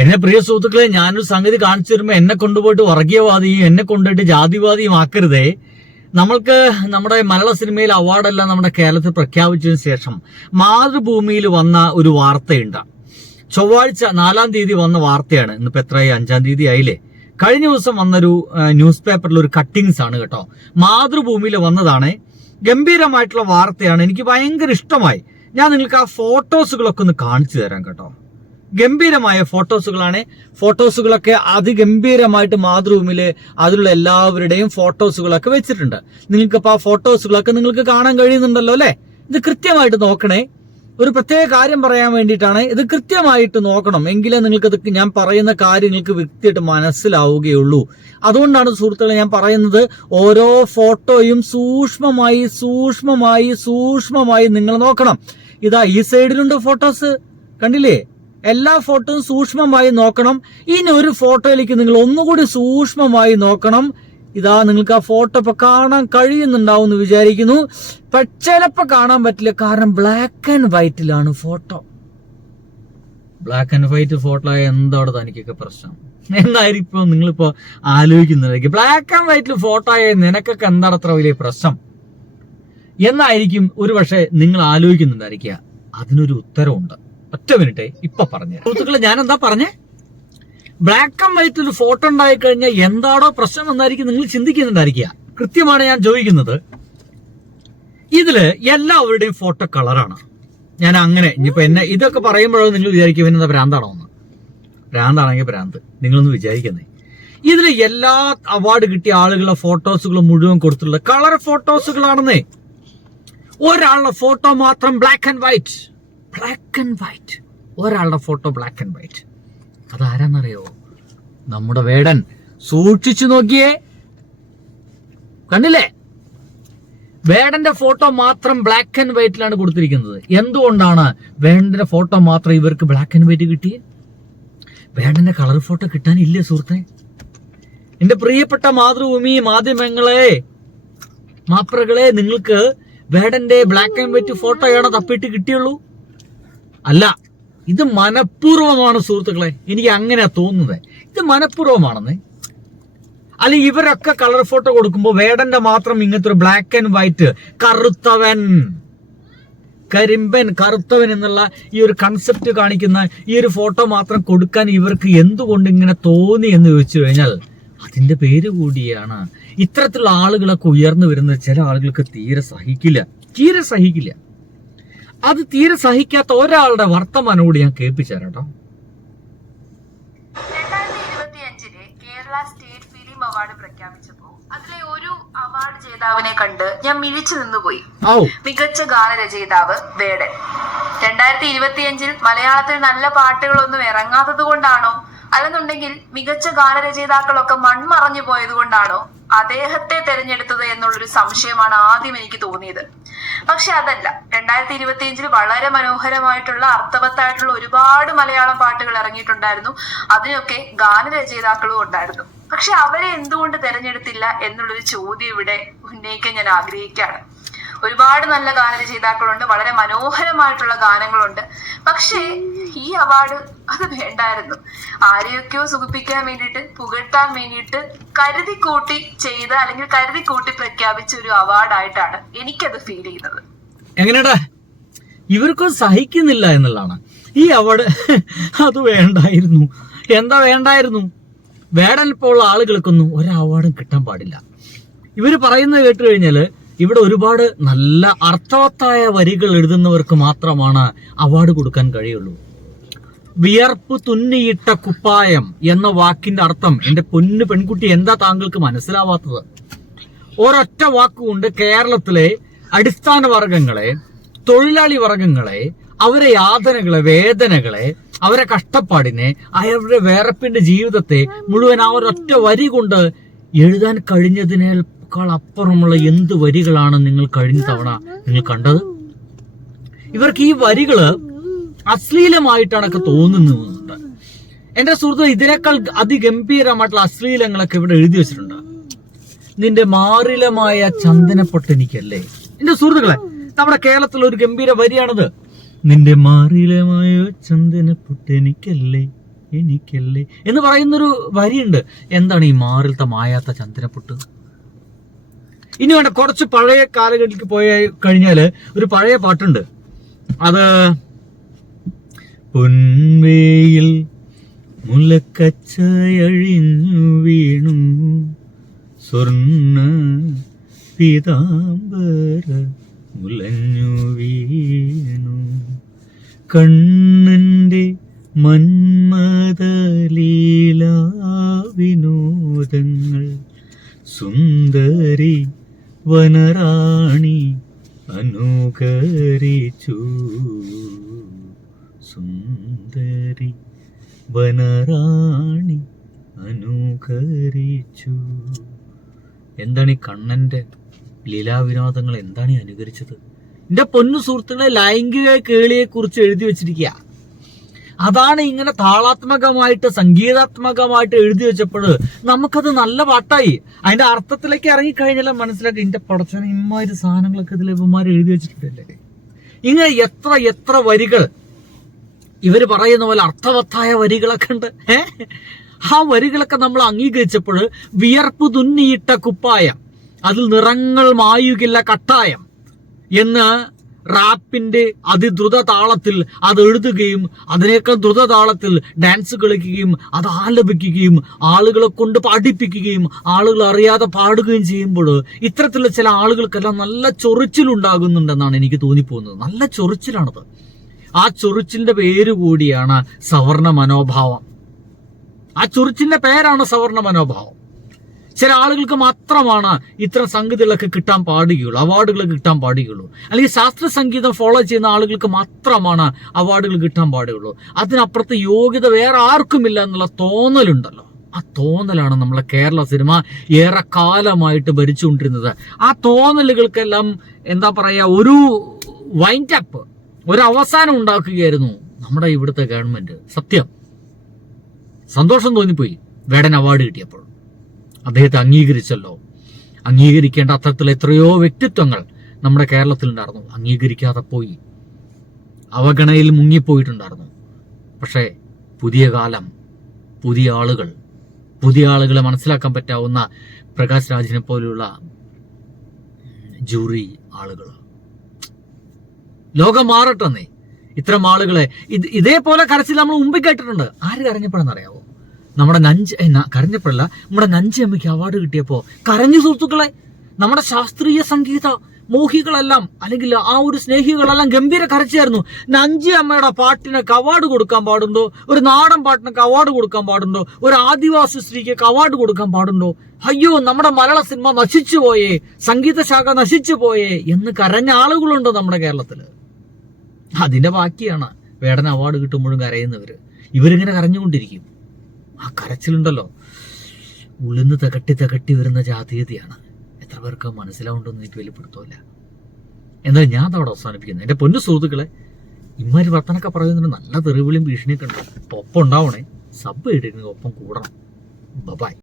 എന്നെ പ്രിയ സുഹൃത്തുക്കളെ, ഞാനൊരു സംഗതി കാണിച്ചു തരുമ്പോ എന്നെ കൊണ്ടുപോയിട്ട് വർഗീയവാദിയും എന്നെ കൊണ്ടുപോയിട്ട് ജാതിവാദിയും ആക്കരുതേ. നമ്മൾക്ക് നമ്മുടെ മലയാള സിനിമയിൽ അവാർഡെല്ലാം നമ്മുടെ കേരളത്തിൽ പ്രഖ്യാപിച്ചതിന് ശേഷം മാതൃഭൂമിയിൽ വന്ന ഒരു വാർത്തയുണ്ട്. ചൊവ്വാഴ്ച 4-ാം തീയതി വന്ന വാർത്തയാണ്. ഇന്നിപ്പോ എത്രയായി? 5-ാം തീയതി ആയില്ലേ. കഴിഞ്ഞ ദിവസം വന്നൊരു ന്യൂസ് പേപ്പറിൽ ഒരു കട്ടിങ്സ് ആണ് കേട്ടോ. മാതൃഭൂമിയിൽ വന്നതാണ്. ഗംഭീരമായിട്ടുള്ള വാർത്തയാണ്. എനിക്ക് ഭയങ്കര ഇഷ്ടമായി. ഞാൻ നിങ്ങൾക്ക് ആ ഫോട്ടോസുകളൊക്കെ ഒന്ന് കാണിച്ചു തരാം കേട്ടോ. ഗംഭീരമായ ഫോട്ടോസുകളാണ്. ഫോട്ടോസുകളൊക്കെ അതിഗംഭീരമായിട്ട് മാതൃഭൂമിയില് അതിലുള്ള എല്ലാവരുടെയും ഫോട്ടോസുകളൊക്കെ വെച്ചിട്ടുണ്ട്. നിങ്ങൾക്കിപ്പോ ആ ഫോട്ടോസുകളൊക്കെ നിങ്ങൾക്ക് കാണാൻ കഴിയുന്നുണ്ടല്ലോ അല്ലെ? ഇത് കൃത്യമായിട്ട് നോക്കണേ. ഒരു പ്രത്യേക കാര്യം പറയാൻ വേണ്ടിയിട്ടാണ്. ഇത് കൃത്യമായിട്ട് നോക്കണം, എങ്കിലേ നിങ്ങൾക്ക് ഞാൻ പറയുന്ന കാര്യങ്ങൾക്ക് വ്യക്തിയായിട്ട് മനസ്സിലാവുകയുള്ളൂ. അതുകൊണ്ടാണ് സുഹൃത്തുക്കളെ ഞാൻ പറയുന്നത്, ഓരോ ഫോട്ടോയും സൂക്ഷ്മമായി നിങ്ങൾ നോക്കണം. ഇതാ ഈ സൈഡിലുണ്ട് ഫോട്ടോസ്, കണ്ടില്ലേ? എല്ലാ ഫോട്ടോയും സൂക്ഷ്മമായി നോക്കണം. ഇനി ഒരു ഫോട്ടോയിലേക്ക് നിങ്ങൾ ഒന്നുകൂടി സൂക്ഷ്മമായി നോക്കണം. ഇതാ നിങ്ങൾക്ക് ആ ഫോട്ടോ ഇപ്പൊ കാണാൻ കഴിയുന്നുണ്ടാവും എന്ന് വിചാരിക്കുന്നു. ചിലപ്പോ കാണാൻ പറ്റില്ല, കാരണം ബ്ലാക്ക് ആൻഡ് വൈറ്റിലാണ് photo. Black and white photo ആയ എന്താണ് തനിക്കൊക്കെ പ്രശ്നം എന്നായിരിക്കും നിങ്ങളിപ്പോ ആലോചിക്കുന്നത്. ബ്ലാക്ക് ആൻഡ് വൈറ്റിൽ ഫോട്ടോ ആയ നിനക്കൊക്കെ എന്താണ് അത്ര വലിയ പ്രശ്നം എന്നായിരിക്കും ഒരു പക്ഷെ നിങ്ങൾ ആലോചിക്കുന്നുണ്ടായിരിക്കുക. അതിനൊരു ഉത്തരവുണ്ട്. ഒറ്റ മിനിറ്റ് ഇപ്പൊ പറഞ്ഞു. സുഹൃത്തുക്കളെ, ഞാൻ എന്താ പറഞ്ഞേ? ബ്ലാക്ക് ആൻഡ് വൈറ്റ് ഒരു ഫോട്ടോ ഉണ്ടായി കഴിഞ്ഞാൽ എന്താണോ പ്രശ്നം എന്നായിരിക്കും നിങ്ങൾ ചിന്തിക്കുന്നുണ്ടായിരിക്കുക. കൃത്യമാണ് ഞാൻ ചോദിക്കുന്നത്. ഇതില് എല്ലാവരുടെയും ഫോട്ടോ കളറാണ്. ഞാൻ അങ്ങനെ ഇനിയിപ്പോ എന്നെ ഇതൊക്കെ പറയുമ്പോഴോ നിങ്ങൾ വിചാരിക്കും എന്താ ഭ്രാന്താണോ എന്ന്. ഭ്രാന്താണെങ്കിൽ ഭ്രാന്ത് നിങ്ങളൊന്ന് വിചാരിക്കുന്നേ. ഇതില് എല്ലാ അവാർഡ് കിട്ടിയ ആളുകളുടെ ഫോട്ടോസുകൾ മുഴുവൻ കൊടുത്തിട്ടുള്ള കളർ ഫോട്ടോസുകളാണെന്നേ. ഒരാളുടെ ഫോട്ടോ മാത്രം ബ്ലാക്ക് ആൻഡ് വൈറ്റ്. ഒരാളുടെ ഫോട്ടോ ബ്ലാക്ക് ആൻഡ് വൈറ്റ്. അതാരാന്നറിയോ? നമ്മുടെ വേടൻ. സൂക്ഷിച്ചു നോക്കിയേ, കണ്ടില്ലേ? വേടന്റെ ഫോട്ടോ മാത്രം ബ്ലാക്ക് ആൻഡ് വൈറ്റിലാണ് കൊടുത്തിരിക്കുന്നത്. എന്തുകൊണ്ടാണ് വേടന്റെ ഫോട്ടോ മാത്രം ഇവർക്ക് ബ്ലാക്ക് ആൻഡ് വൈറ്റ് കിട്ടിയേ? വേടന്റെ കളർ ഫോട്ടോ കിട്ടാനില്ലേ സുഹൃത്തെ? എന്റെ പ്രിയപ്പെട്ട മാതൃഭൂമി മാധ്യമങ്ങളെ, മാപ്രകളെ, നിങ്ങൾക്ക് വേടന്റെ ബ്ലാക്ക് ആൻഡ് വൈറ്റ് ഫോട്ടോയാണോ തപ്പിട്ട് കിട്ടിയുള്ളൂ? അല്ല, ഇത് മനഃപൂർവ്വമാണ് സുഹൃത്തുക്കളെ. എനിക്ക് അങ്ങനെയാ തോന്നുന്നത്. ഇത് മനഃപൂർവ്വമാണെന്ന്. അല്ലെങ്കിൽ ഇവരൊക്കെ കളർ ഫോട്ടോ കൊടുക്കുമ്പോൾ വേടന്റെ മാത്രം ഇങ്ങനത്തെ ഒരു ബ്ലാക്ക് ആൻഡ് വൈറ്റ്, കറുത്തവൻ, കരിമ്പൻ, കറുത്തവൻ എന്നുള്ള ഈ ഒരു കൺസെപ്റ്റ് കാണിക്കുന്ന ഈ ഒരു ഫോട്ടോ മാത്രം കൊടുക്കാൻ ഇവർക്ക് എന്തുകൊണ്ട് ഇങ്ങനെ തോന്നി എന്ന് ചോദിച്ചു കഴിഞ്ഞാൽ അതിന്റെ പേര് കൂടിയാണ്. ഇത്തരത്തിലുള്ള ആളുകളൊക്കെ ഉയർന്നു വരുന്നത് ചില ആളുകൾക്ക് തീരെ സഹിക്കില്ല. അത് തീരെ സഹിക്കാത്ത ഒരാളുടെ വർത്തമാനം കൂടി ഞാൻ കേൾപ്പിച്ചു കേട്ടോ. 2025 കേരള സ്റ്റേറ്റ് ഫിലിം അവാർഡ് പ്രഖ്യാപിച്ചപ്പോ അതിലെ ഒരു അവാർഡ് ജേതാവിനെ കണ്ട് ഞാൻ മിഴിച്ചു നിന്നുപോയി. മികച്ച ഗാനരചയിതാവ് വേടൻ. 2025 മലയാളത്തിൽ നല്ല പാട്ടുകളൊന്നും ഇറങ്ങാത്തത് കൊണ്ടാണോ, അല്ലെന്നുണ്ടെങ്കിൽ മികച്ച ഗാനരചയിതാക്കളൊക്കെ മൺമറഞ്ഞു പോയത് കൊണ്ടാണോ അദ്ദേഹത്തെ തെരഞ്ഞെടുത്തത് എന്നുള്ളൊരു സംശയമാണ് ആദ്യം എനിക്ക് തോന്നിയത്. പക്ഷെ അതല്ല. 2025 വളരെ മനോഹരമായിട്ടുള്ള അർത്ഥവത്തായിട്ടുള്ള ഒരുപാട് മലയാളം പാട്ടുകൾ ഇറങ്ങിയിട്ടുണ്ടായിരുന്നു. അതിനൊക്കെ ഗാനരചയിതാക്കളും ഉണ്ടായിരുന്നു. പക്ഷെ അവരെ എന്തുകൊണ്ട് തെരഞ്ഞെടുത്തില്ല എന്നുള്ളൊരു ചോദ്യം ഇവിടെ ഉന്നയിക്കാൻ ഞാൻ ആഗ്രഹിക്കുകയാണ്. ഒരുപാട് നല്ല ഗാനരചയിതാക്കളുണ്ട്, വളരെ മനോഹരമായിട്ടുള്ള ഗാനങ്ങളുണ്ട്. പക്ഷേ ഈ അവാർഡ് അത് വേണ്ടായിരുന്നു. ആരെയൊക്കെയോ സുഖിപ്പിക്കാൻ വേണ്ടിയിട്ട്, പുകഴ്ത്താൻ വേണ്ടിയിട്ട് കരുതിക്കൂട്ടി ചെയ്ത അല്ലെങ്കിൽ കരുതിക്കൂട്ടി പ്രഖ്യാപിച്ച ഒരു അവാർഡായിട്ടാണ് എനിക്കത് ഫീൽ ചെയ്യുന്നത്. എങ്ങനെയാ? ഇവർക്കും സഹിക്കുന്നില്ല എന്നുള്ളതാണ് ഈ അവാർഡ്. അത് വേണ്ടായിരുന്നു. എന്താ വേണ്ടായിരുന്നു? വേടൻ ഇപ്പോൾ ഉള്ള ആളുകൾക്കൊന്നും ഒരു അവാർഡും കിട്ടാൻ പാടില്ല. ഇവര് പറയുന്നത് കേട്ട് കഴിഞ്ഞാല് ഇവിടെ ഒരുപാട് നല്ല അർത്ഥവത്തായ വരികൾ എഴുതുന്നവർക്ക് മാത്രമാണ് അവാർഡ് കൊടുക്കാൻ കഴിയുള്ളൂ. വിയർപ്പ് തുന്നിയിട്ട കുപ്പായം എന്ന വാക്കിന്റെ അർത്ഥം എന്റെ പൊന്നു പെൺകുട്ടി എന്താ താങ്കൾക്ക് മനസ്സിലാവാത്തത്? ഒരൊറ്റ വാക്കുകൊണ്ട് കേരളത്തിലെ അടിസ്ഥാന വർഗങ്ങളെ, തൊഴിലാളി വർഗങ്ങളെ, അവരെ യാതനകളെ, വേദനകളെ, അവരെ കഷ്ടപ്പാടിനെ, അവരുടെ വേറപ്പിന്റെ ജീവിതത്തെ മുഴുവൻ ആ ഒരൊറ്റ വരി കൊണ്ട് എഴുതാൻ കഴിഞ്ഞതിനേക്കാൾ അപ്പുറമുള്ള എന്ത് വരികളാണ് നിങ്ങൾ കഴിഞ്ഞ തവണ നിങ്ങൾ കണ്ടത്? ഇവർക്ക് ഈ വരികള് അശ്ലീലമായിട്ടാണൊക്കെ തോന്നുന്നുണ്ട്. എന്റെ സുഹൃത്ത്, ഇതിനേക്കാൾ അതിഗംഭീരമായിട്ടുള്ള അശ്ലീലങ്ങളൊക്കെ ഇവിടെ എഴുതി വെച്ചിട്ടുണ്ട്. നിന്റെ മാറിലമായ ചന്ദനപ്പൊട്ടെനിക്കല്ലേ. എന്റെ സുഹൃത്തുക്കളെ, നമ്മുടെ കേരളത്തിൽ ഒരു ഗംഭീര വരിയാണത്. നിന്റെ മാറിലമായ ചന്ദനപ്പൊട്ടെനിക്കല്ലേ. എനിക്കല്ലേ എന്ന് പറയുന്നൊരു വരിയുണ്ട്. എന്താണ് ഈ മാറിലത്തെ മായാത്ത ചന്ദനപ്പൊട്ട്? ഇനി വേണ്ട, കുറച്ച് പഴയ കാലഘട്ടത്തിലേക്ക് പോയി കഴിഞ്ഞാല് ഒരു പഴയ പാട്ടുണ്ട്. അത് പൊൻവേയിൽ മുലക്കച്ചയഴിഞ്ഞു വീണു സ്വർണ്ണ പീതാംബര മുലഞ്ഞു വീണു കണ്ണന്റെ മന്മത ലീലാവിനോദങ്ങൾ സുന്ദരി വനറാണി അനുകരിച്ചു സുന്ദരി വനറാണി അനുകരിച്ചു. എന്താണ് ഈ കണ്ണന്റെ ലീലാവിനോദങ്ങൾ എന്താണ് ഈ അനുകരിച്ചത്? എന്റെ പൊന്നു സുഹൃത്തുക്കളെ, ലൈംഗിക കേളിയെ കുറിച്ച് എഴുതി വെച്ചിരിക്കുക. അതാണ് ഇങ്ങനെ താളാത്മകമായിട്ട് സംഗീതാത്മകമായിട്ട് എഴുതി വെച്ചപ്പോൾ നമുക്കത് നല്ല പാട്ടായി. അതിന്റെ അർത്ഥത്തിലേക്ക് ഇറങ്ങിക്കഴിഞ്ഞാൽ മനസ്സിലാക്കി എന്റെ പടച്ചോനെ ഇമ്മാതിരി സാധനങ്ങളൊക്കെ ഇതിൽ ഇവന്മാർ എഴുതി വെച്ചിട്ടുണ്ടല്ലേ. ഇങ്ങനെ എത്ര എത്ര വരികൾ ഇവര് പറയുന്ന പോലെ അർത്ഥവത്തായ വരികളൊക്കെ ഉണ്ട്. ആ വരികളൊക്കെ നമ്മൾ അംഗീകരിച്ചപ്പോൾ വിയർപ്പ് തുന്നിയിട്ട കുപ്പായം അതിൽ നിറങ്ങൾ മായുകില്ല കട്ടായം എന്ന് റാപ്പിന്റെ അതിദ്രുത താളത്തിൽ അത് എഴുതുകയും അതിനേക്കാൾ ദ്രുത താളത്തിൽ ഡാൻസ് കളിക്കുകയും അത് ആലപിക്കുകയും ആളുകളെ കൊണ്ട് പാടിപ്പിക്കുകയും ആളുകൾ അറിയാതെ പാടുകയും ചെയ്യുമ്പോൾ ഇത്തരത്തിലുള്ള ചില ആളുകൾക്കെല്ലാം നല്ല ചൊറിച്ചിലുണ്ടാകുന്നുണ്ടെന്നാണ് എനിക്ക് തോന്നിപ്പോകുന്നത്. നല്ല ചൊറിച്ചിലാണത്. ആ ചൊറിച്ചിലിന്റെ പേര് കൂടിയാണ് സവർണ മനോഭാവം. ആ ചൊറിച്ചിലിന്റെ പേരാണ് സവർണ മനോഭാവം. ചില ആളുകൾക്ക് മാത്രമാണ് ഇത്തരം സംഗതികളൊക്കെ കിട്ടാൻ പാടുകയുള്ളൂ, അവാർഡുകൾ കിട്ടാൻ പാടുകയുള്ളൂ. അല്ലെങ്കിൽ ശാസ്ത്രീയ സംഗീതം ഫോളോ ചെയ്യുന്ന ആളുകൾക്ക് മാത്രമാണ് അവാർഡുകൾ കിട്ടാൻ പാടുകയുള്ളൂ. അതിനപ്പുറത്ത് യോഗ്യത വേറെ ആർക്കുമില്ല എന്നുള്ള തോന്നലുണ്ടല്ലോ. ആ തോന്നലാണ് നമ്മളെ കേരള സിനിമ ഏറെ കാലമായിട്ട് ഭരിച്ചുകൊണ്ടിരുന്നത്. ആ തോന്നലുകൾക്കെല്ലാം എന്താ പറയാ, ഒരു വൈൻഡ് അപ്പ്, ഒരു അവസാനം ഉണ്ടാക്കുകയായിരുന്നു നമ്മുടെ ഇവിടുത്തെ ഗവൺമെന്റ്. സത്യം, സന്തോഷം തോന്നിപ്പോയി വേടൻ അവാർഡ് കിട്ടിയപ്പോൾ. അദ്ദേഹത്തെ അംഗീകരിച്ചല്ലോ. അംഗീകരിക്കേണ്ട അത്തരത്തിൽ എത്രയോ വ്യക്തിത്വങ്ങൾ നമ്മുടെ കേരളത്തിലുണ്ടായിരുന്നു, അംഗീകരിക്കാതെ പോയി, അവഗണനയിൽ മുങ്ങിപ്പോയിട്ടുണ്ടായിരുന്നു. പക്ഷേ പുതിയ കാലം, പുതിയ ആളുകൾ, പുതിയ ആളുകളെ മനസ്സിലാക്കാൻ പറ്റാവുന്ന പ്രകാശ് രാജിനെ പോലെയുള്ള ജൂറി ആളുകൾ. ലോകം മാറട്ടെന്നേ. ഇത്തരം ആളുകളെ ഇതേപോലെ കരച്ചിൽ നമ്മൾ മുമ്പ് കേട്ടിട്ടുണ്ട്. ആര് കരഞ്ഞപ്പോഴെന്നറിയാവോ? നമ്മുടെ കരഞ്ഞപ്പോഴല്ല, നമ്മുടെ നഞ്ചി അമ്മയ്ക്ക് അവാർഡ് കിട്ടിയപ്പോ കരഞ്ഞു സുഹൃത്തുക്കളെ. നമ്മുടെ ശാസ്ത്രീയ സംഗീത മോഹികളെല്ലാം അല്ലെങ്കിൽ ആ ഒരു സ്നേഹികളെല്ലാം ഗംഭീര കരച്ചായിരുന്നു. നഞ്ചി അമ്മയുടെ പാട്ടിനൊക്കെ അവാർഡ് കൊടുക്കാൻ പാടുണ്ടോ? ഒരു നാടൻ പാട്ടിനൊക്കെ അവാർഡ് കൊടുക്കാൻ പാടുണ്ടോ? ഒരു ആദിവാസി സ്ത്രീക്ക് അവാർഡ് കൊടുക്കാൻ പാടുണ്ടോ? അയ്യോ, നമ്മുടെ മലയാള സിനിമ നശിച്ചു പോയേ, സംഗീത ശാഖ നശിച്ചു പോയേ എന്ന് കരഞ്ഞ ആളുകളുണ്ട് നമ്മുടെ കേരളത്തില്. അതിന്റെ ബാക്കിയാണ് വേടൻ അവാർഡ് കിട്ടുമ്പോഴും കരയുന്നവര്. ഇവരിങ്ങനെ കരഞ്ഞുകൊണ്ടിരിക്കും. ആ കരച്ചിലുണ്ടല്ലോ, ഉള്ളിന്ന് തകട്ടി വരുന്ന ജാതീയതയാണ്. എത്ര പേർക്ക് മനസ്സിലാവുണ്ടെന്ന് എനിക്ക് വെളിപ്പെടുത്തില്ല. എന്നാൽ ഞാൻ അതവിടെ അവസാനിപ്പിക്കുന്നത്. എന്റെ പൊന്നു സുഹൃത്തുക്കളെ, ഇമ്മാതിരി വർത്തനൊക്കെ പറയുന്നതിന് നല്ല തെറിവിളിയും ഭീഷണിയൊക്കെ ഉണ്ട്. ഒപ്പം ഉണ്ടാവണേ, സബ് ഇടുന്ന ഒപ്പം കൂടണം. ബൈ.